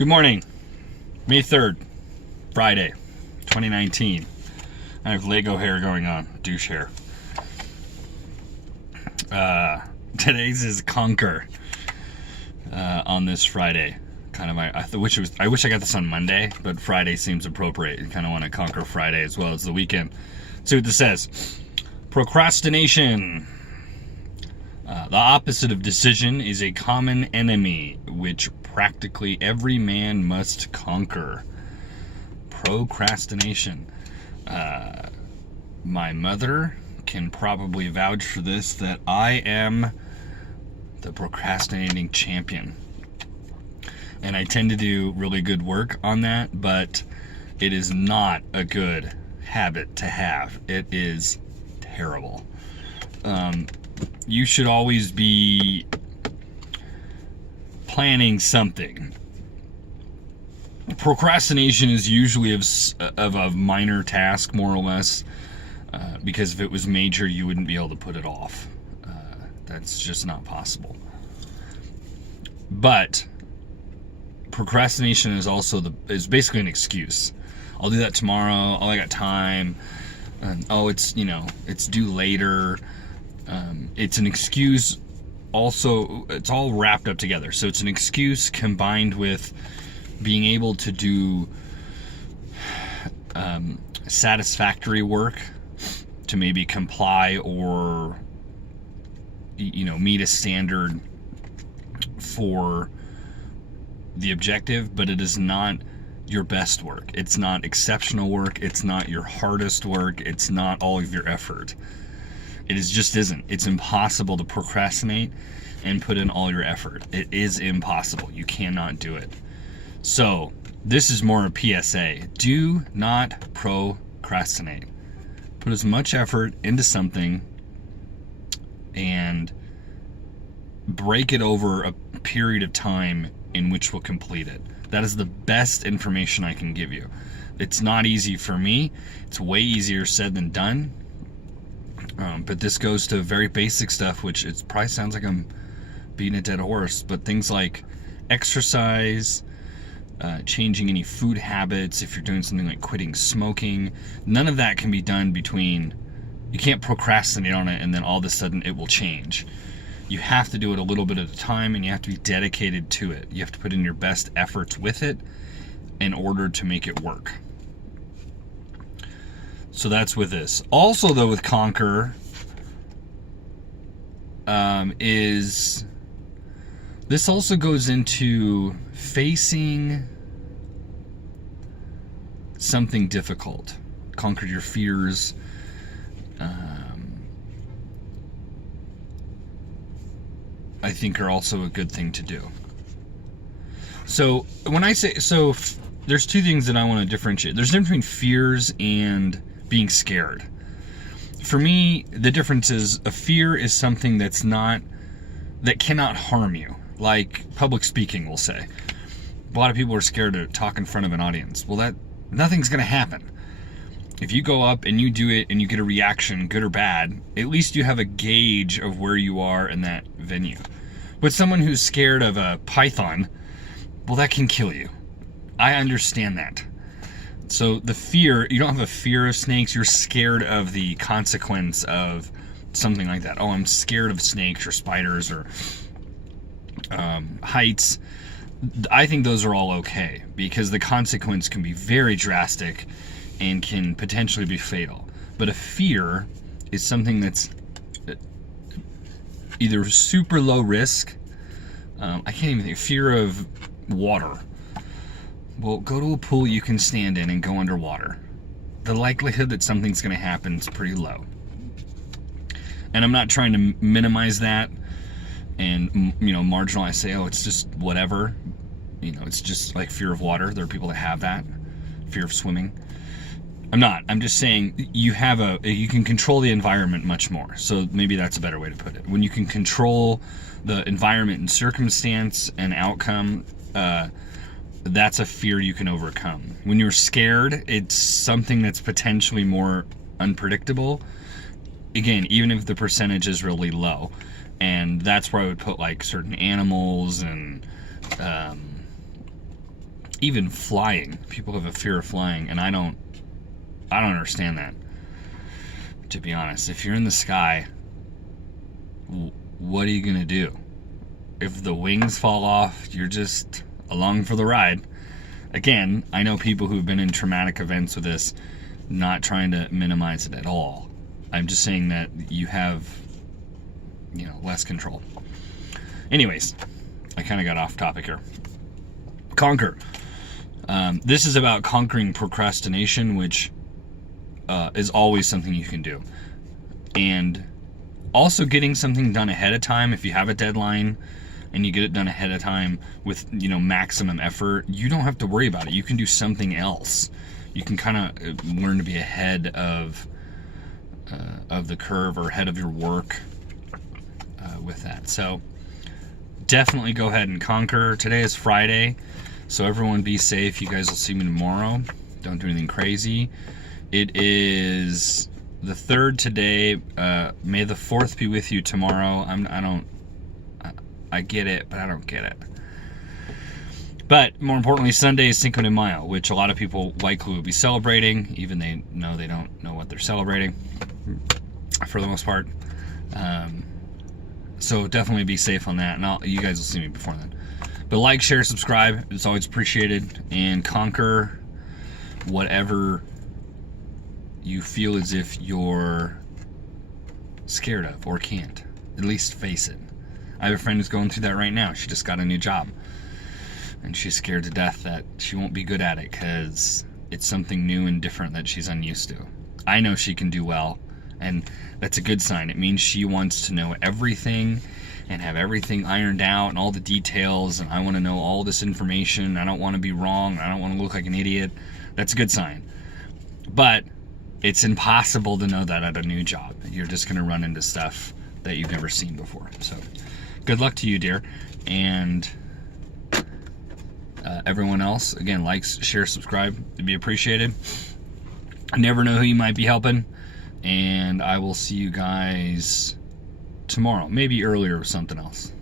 Good morning, May 3rd, Friday, 2019. I have Lego hair going on, douche hair. Today's is Conquer on this Friday. Kind of, I wish I got this on Monday, but Friday seems appropriate. You kind of want to conquer Friday as well as the weekend. See what this says. Procrastination. The opposite of decision is a common enemy, which practically every man must conquer. Procrastination. My mother can probably vouch for this, that I am the procrastinating champion. And I tend to do really good work on that, but it is not a good habit to have. It is terrible. You should always be planning something. Procrastination is usually of a minor task, more or less, because if it was major, you wouldn't be able to put it off. That's just not possible. But procrastination is also is basically an excuse. I'll do that tomorrow. Oh, I got time. It's due later. It's an excuse. Also, it's all wrapped up together. So it's an excuse combined with being able to do satisfactory work to maybe comply or meet a standard for the objective, but it is not your best work. It's not exceptional work. It's not your hardest work. It's not all of your effort. It just isn't. It's impossible to procrastinate and put in all your effort. It is impossible. You cannot do it. So this is more a PSA. Do not procrastinate. Put as much effort into something and break it over a period of time in which we'll complete it. That is the best information I can give you. It's not easy for me. It's way easier said than done. But this goes to very basic stuff, which it probably sounds like I'm beating a dead horse, but things like exercise, changing any food habits, if you're doing something like quitting smoking, none of that can be done you can't procrastinate on it and then all of a sudden it will change. You have to do it a little bit at a time, and you have to be dedicated to it. You have to put in your best efforts with it in order to make it work. So that's with this. Also, though, with Conquer, this also goes into facing something difficult. Conquer your fears. I think are also a good thing to do. So when I say there's two things that I want to differentiate. There's a difference between fears and being scared. For me, the difference is a fear is something that cannot harm you, like public speaking, we'll say. A lot of people are scared to talk in front of an audience. Well, nothing's going to happen. If you go up and you do it and you get a reaction, good or bad, at least you have a gauge of where you are in that venue. But someone who's scared of a python, well, that can kill you. I understand that. So the fear, you don't have a fear of snakes, you're scared of the consequence of something like that. Oh, I'm scared of snakes or spiders or heights. I think those are all okay because the consequence can be very drastic and can potentially be fatal. But a fear is something that's either super low risk. I can't even think. Fear of water. Well, go to a pool you can stand in and go underwater. The likelihood that something's going to happen is pretty low. And I'm not trying to minimize that and marginalize, say, oh, it's just whatever. It's just like fear of water. There are people that have that. Fear of swimming. I'm not. I'm just saying you can control the environment much more. So maybe that's a better way to put it. When you can control the environment and circumstance and outcome, that's a fear you can overcome. When you're scared, it's something that's potentially more unpredictable. Again, even if the percentage is really low. And that's where I would put like certain animals and even flying. People have a fear of flying, and I don't understand that, to be honest. If you're in the sky, what are you gonna do? If the wings fall off, you're just along for the ride. Again, I know people who've been in traumatic events with this, not trying to minimize it at all. I'm just saying that you have, less control. Anyways, I kind of got off topic here. Conquer. This is about conquering procrastination, which is always something you can do. And also getting something done ahead of time. If you have a deadline and you get it done ahead of time with, maximum effort, you don't have to worry about it. You can do something else. You can kind of learn to be ahead of the curve, or ahead of your work with that. So definitely go ahead and conquer. Today is Friday, so everyone be safe. You guys will see me tomorrow. Don't do anything crazy. It is the 3rd today. May the 4th be with you tomorrow. I get it, but I don't get it. But more importantly, Sunday is Cinco de Mayo, which a lot of people likely will be celebrating, even they don't know what they're celebrating for the most part. So definitely be safe on that, and you guys will see me before then. But like, share, subscribe. It's always appreciated. And conquer whatever you feel as if you're scared of or can't. At least face it. I have a friend who's going through that right now. She just got a new job, and she's scared to death that she won't be good at it because it's something new and different that she's unused to. I know she can do well, and that's a good sign. It means she wants to know everything and have everything ironed out and all the details, and I want to know all this information. I don't want to be wrong. I don't want to look like an idiot. That's a good sign. But it's impossible to know that at a new job. You're just going to run into stuff that you've never seen before. So good luck to you, dear. And everyone else, again, likes, share, subscribe. It'd be appreciated. I never know who you might be helping. And I will see you guys tomorrow. Maybe earlier with something else.